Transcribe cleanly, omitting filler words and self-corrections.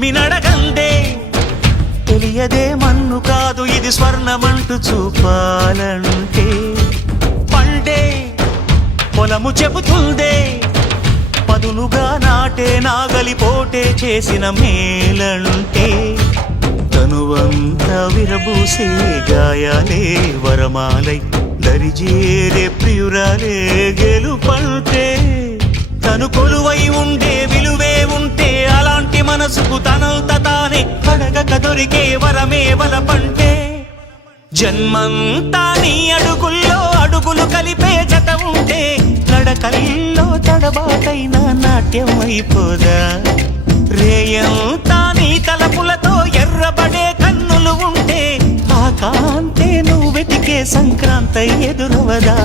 చెలిమి నడగందే తెలియదే మన్ను కాదు ఇది స్వర్ణమంటూ చూపాలంటే పండే పొలము చెబుతుందే పదునుగా నాటే నాగలి పోటే చేసిన మేలంటే తనువంతా విరబూసే గాయాలే వరమాలై దరిజేరే ప్రియురాలే గెలుపంటే తను కొలువై ఉండే విలువే ఉంటే అలాంటి మనసుకు తనంత తానే అడగక దొరికే వరమే వలపంటే జన్మంతా నీ అడుగుల్లో అడుగులు కలిపే జత ఉంటే నడకల్లో తడబాటైన నాట్యం అయిపోదా రేయంతా నీ తలపులతో ఎర్రబడే కన్నులు ఉంటే ఆ కాంతే నువ్వు వెతికే సంక్రాంతి ఎదురవదా